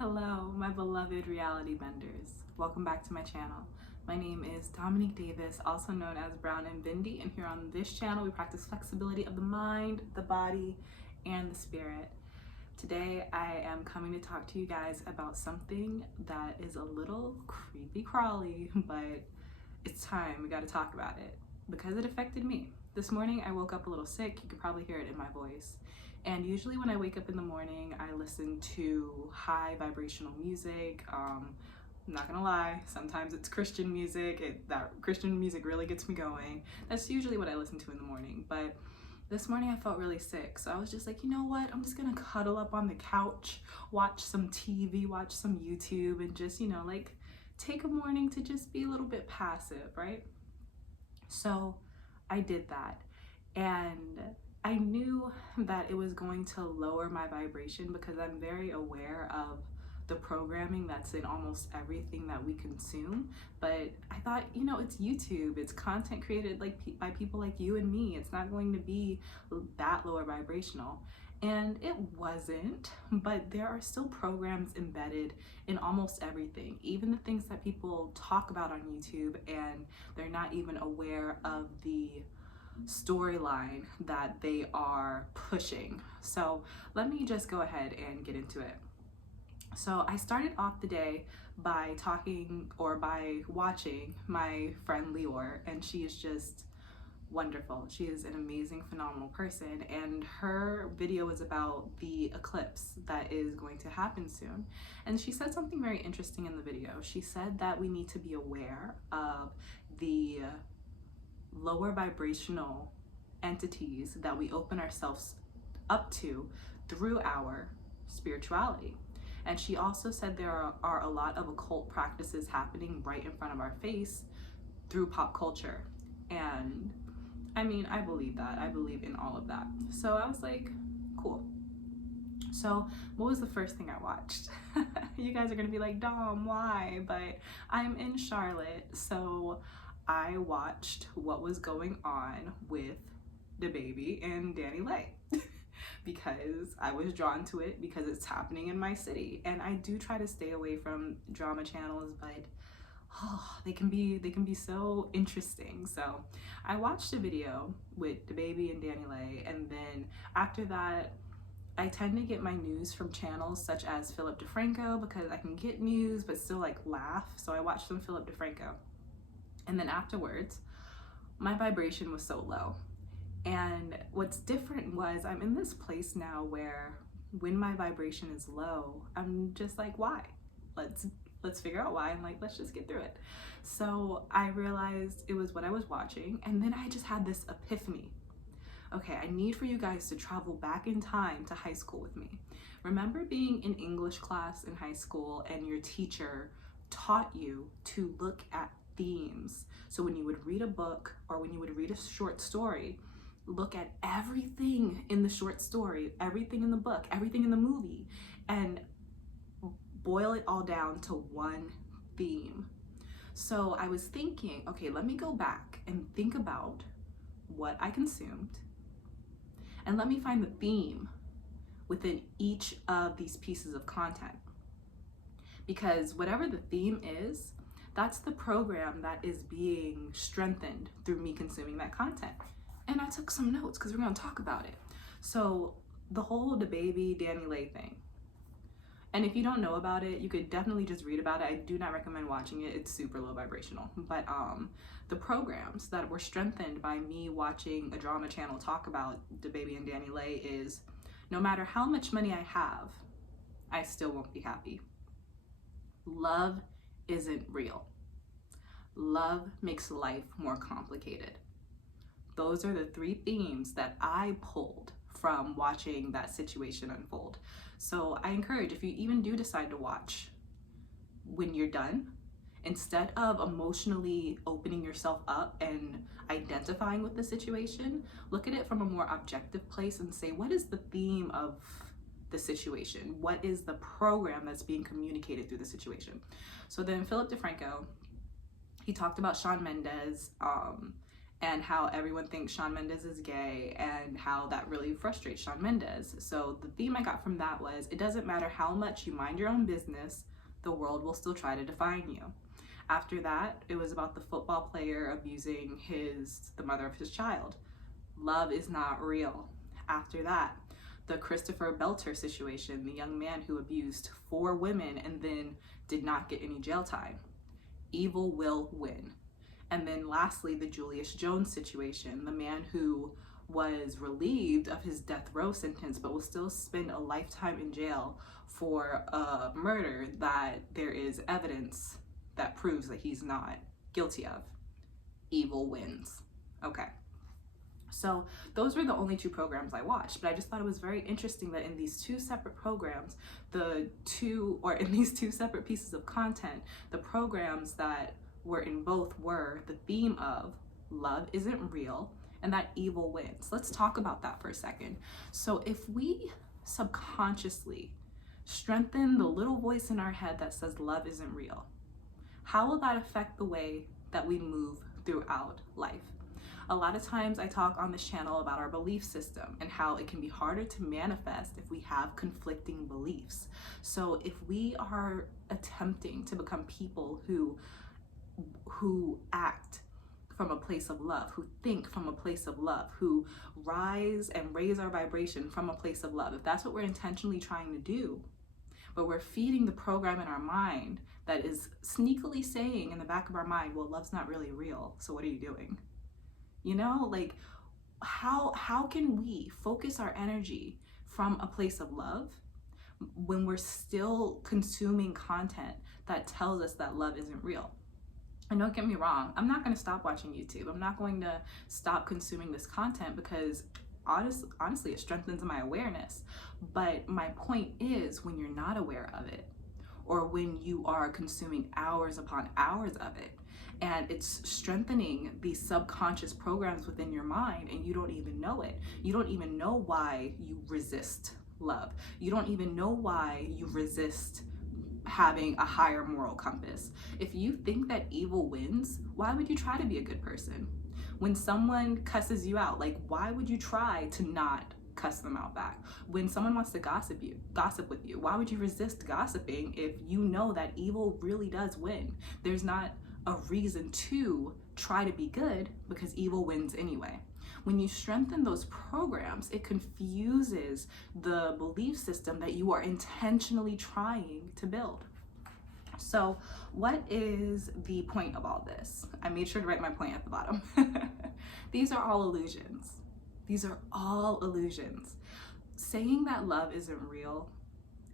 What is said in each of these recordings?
Hello, my beloved reality benders. Welcome back to my channel. My name is Dominique Davis, also known as Brown and Bindi, and here on this channel we practice flexibility of the mind, the body, and the spirit. Today I am coming to talk to you guys about something that is a little creepy crawly, but it's time, we gotta talk about it because it affected me. This morning I woke up a little sick, you could probably hear it in my voice. And usually when I wake up in the morning, I listen to high vibrational music. I'm not gonna lie, sometimes it's Christian music. That Christian music really gets me going. That's usually what I listen to in the morning. But this morning I felt really sick. So I was just like, you know what? I'm just gonna cuddle up on the couch, watch some TV, watch some YouTube, and just, like take a morning to just be a little bit passive, right? So I did that. And I knew that it was going to lower my vibration because I'm very aware of the programming that's in almost everything that we consume. But I thought, it's YouTube, it's content created by people like you and me. It's not going to be that lower vibrational. And it wasn't, but there are still programs embedded in almost everything, even the things that people talk about on YouTube, and they're not even aware of the storyline that they are pushing. So let me just go ahead and get into it. So I started off the day by watching my friend Lior, and she is just wonderful. She is an amazing, phenomenal person, and her video is about the eclipse that is going to happen soon. And she said something very interesting in the video. She said that we need to be aware of the lower vibrational entities that we open ourselves up to through our spirituality. And she also said there are a lot of occult practices happening right in front of our face through pop culture. And I mean, I believe that. I believe in all of that. So I was like, cool. So what was the first thing I watched? You guys are gonna be like, Dom, why? But I'm in Charlotte, so I watched what was going on with DaBaby and Danny Lay because I was drawn to it because it's happening in my city. And I do try to stay away from drama channels, but they can be so interesting. So I watched a video with DaBaby and Danny Lay, and then after that I tend to get my news from channels such as Philip DeFranco because I can get news but still like laugh. So I watched some Philip DeFranco. And then afterwards, my vibration was so low. And what's different was I'm in this place now where when my vibration is low, I'm just like, why? Let's figure out why, and let's just get through it. So I realized it was what I was watching, and then I just had this epiphany. Okay, I need for you guys to travel back in time to high school with me. Remember being in English class in high school and your teacher taught you to look at themes. So when you would read a book or when you would read a short story, look at everything in the short story, everything in the book, everything in the movie, and boil it all down to one theme. So I was thinking, okay, let me go back and think about what I consumed, and let me find the theme within each of these pieces of content. Because whatever the theme is, that's the program that is being strengthened through me consuming that content. And I took some notes because we're gonna talk about it. So the whole DaBaby Danny Lay thing. And if you don't know about it, you could definitely just read about it. I do not recommend watching it. It's super low vibrational. But the programs that were strengthened by me watching a drama channel talk about DaBaby and Danny Lay is, no matter how much money I have, I still won't be happy. Love isn't real. Love makes life more complicated. Those are the three themes that I pulled from watching that situation unfold. So I encourage, if you even do decide to watch, when you're done, instead of emotionally opening yourself up and identifying with the situation, look at it from a more objective place and say, what is the theme of the situation? What is the program that's being communicated through the situation? So then Philip DeFranco, he talked about Shawn Mendes and how everyone thinks Shawn Mendes is gay and how that really frustrates Shawn Mendes. So the theme I got from that was, it doesn't matter how much you mind your own business, the world will still try to define you. After that, it was about the football player abusing the mother of his child. Love is not real. After that, the Christopher Belter situation, the young man who abused 4 women and then did not get any jail time. Evil will win. And then lastly, the Julius Jones situation, the man who was relieved of his death row sentence but will still spend a lifetime in jail for a murder that there is evidence that proves that he's not guilty of. Evil wins. Okay. So those were the only 2 programs I watched, but I just thought it was very interesting that in these 2 separate programs, in these 2 separate pieces of content, the programs that were in both were the theme of love isn't real and that evil wins. Let's talk about that for a second. So if we subconsciously strengthen the little voice in our head that says love isn't real, how will that affect the way that we move throughout life? A lot of times I talk on this channel about our belief system and how it can be harder to manifest if we have conflicting beliefs. So if we are attempting to become people who act from a place of love, who think from a place of love, who rise and raise our vibration from a place of love, if that's what we're intentionally trying to do, but we're feeding the program in our mind that is sneakily saying in the back of our mind, well, love's not really real, so what are you doing? You know, like how can we focus our energy from a place of love when we're still consuming content that tells us that love isn't real? And don't get me wrong, I'm not going to stop watching YouTube. I'm not going to stop consuming this content because honestly, it strengthens my awareness. But my point is, when you're not aware of it, or when you are consuming hours upon hours of it, and it's strengthening these subconscious programs within your mind and you don't even know it. You don't even know why you resist love. You don't even know why you resist having a higher moral compass. If you think that evil wins, why would you try to be a good person? When someone cusses you out, like, why would you try to not cuss them out back? When someone wants to gossip with you, why would you resist gossiping if you know that evil really does win? There's not a reason to try to be good because evil wins anyway. When you strengthen those programs, it confuses the belief system that you are intentionally trying to build. So what is the point of all this? I made sure to write my point at the bottom. These are all illusions. These are all illusions. Saying that love isn't real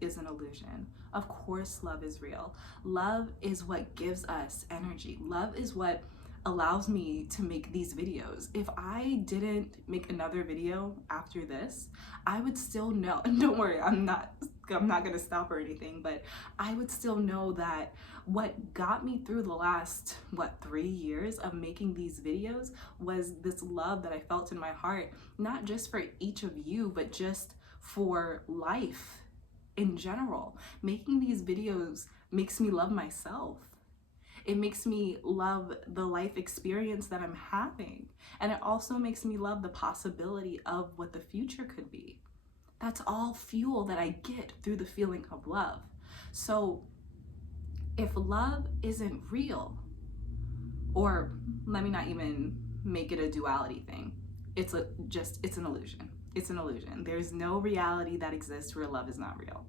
is an illusion. Of course, love is real. Love is what gives us energy. Love is what allows me to make these videos. If I didn't make another video after this, I would still know, and don't worry, I'm not gonna stop or anything, but I would still know that what got me through the last, 3 years of making these videos was this love that I felt in my heart, not just for each of you, but just for life in general. Making these videos makes me love myself. It makes me love the life experience that I'm having. And it also makes me love the possibility of what the future could be. That's all fuel that I get through the feeling of love. So if love isn't real, or let me not even make it a duality thing, it's an illusion. It's an illusion. There's no reality that exists where love is not real.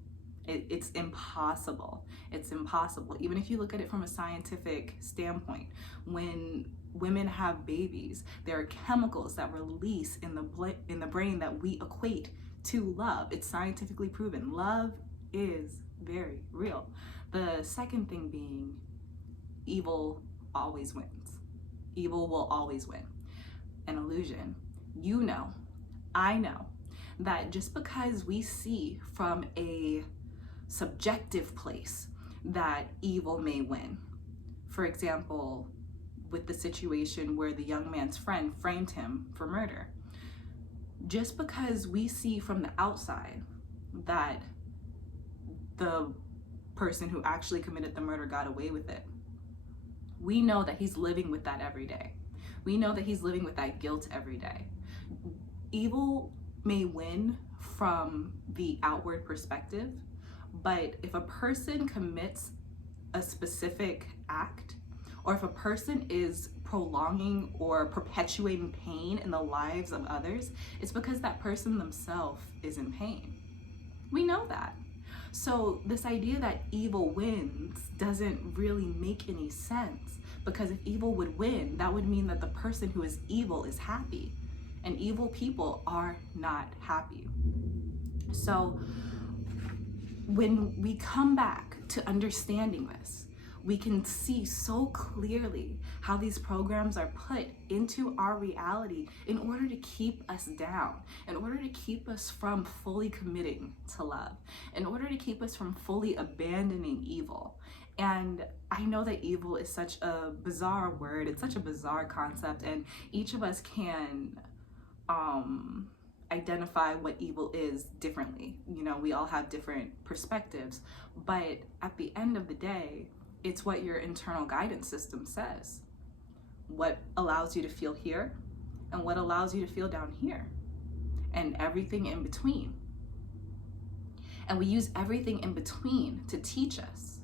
It's impossible. It's impossible. Even if you look at it from a scientific standpoint, when women have babies, there are chemicals that release in the brain that we equate to love. It's scientifically proven. Love is very real. The second thing being, evil always wins. Evil will always win. An illusion. You know, I know, that just because we see from a subjective place that evil may win. For example, with the situation where the young man's friend framed him for murder. Just because we see from the outside that the person who actually committed the murder got away with it, we know that he's living with that every day. we know that he's living with that guilt every day. Evil may win from the outward perspective, but if a person commits a specific act, or if a person is prolonging or perpetuating pain in the lives of others, it's because that person themselves is in pain. We know that. So this idea that evil wins doesn't really make any sense, because if evil would win, that would mean that the person who is evil is happy, and evil people are not happy. So when we come back to understanding this, we can see so clearly how these programs are put into our reality in order to keep us down, in order to keep us from fully committing to love, in order to keep us from fully abandoning evil. And I know that evil is such a bizarre word, it's such a bizarre concept, and each of us can identify what evil is differently. You know, we all have different perspectives, but at the end of the day, it's what your internal guidance system says. What allows you to feel here and what allows you to feel down here, and everything in between. And we use everything in between to teach us.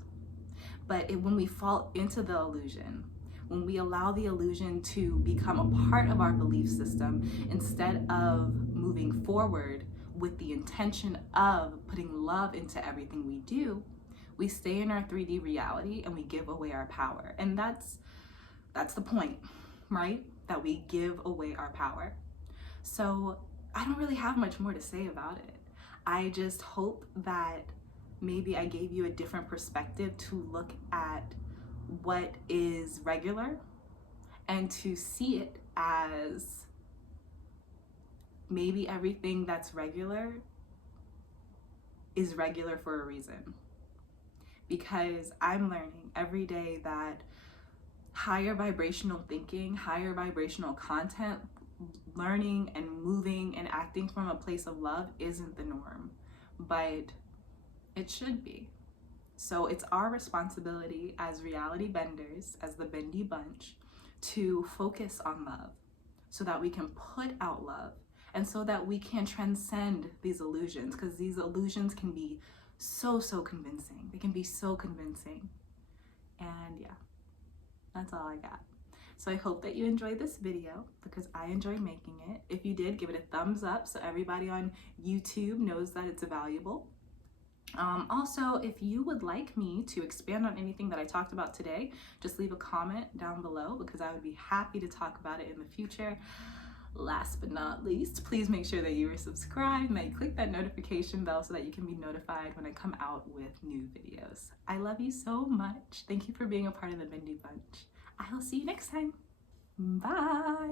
But when we fall into the illusion, when we allow the illusion to become a part of our belief system, instead of moving forward with the intention of putting love into everything we do, we stay in our 3D reality and we give away our power. And that's the point, right? That we give away our power. So I don't really have much more to say about it. I just hope that maybe I gave you a different perspective to look at what is regular and to see it as maybe everything that's regular is regular for a reason. Because I'm learning every day that higher vibrational thinking, higher vibrational content, learning and moving and acting from a place of love isn't the norm, but it should be. So it's our responsibility as reality benders, as the bendy bunch, to focus on love so that we can put out love and so that we can transcend these illusions, because these illusions can be so convincing. They can be so convincing. And yeah, that's all I got. So I hope that you enjoyed this video, because I enjoyed making it. If you did, give it a thumbs up so everybody on YouTube knows that it's valuable. Also, if you would like me to expand on anything that I talked about today, just leave a comment down below, because I would be happy to talk about it in the future. Last but not least, please make sure that you are subscribed and that you click that notification bell so that you can be notified when I come out with new videos. I love you so much. Thank you for being a part of the Bendy Bunch. I will see you next time. Bye.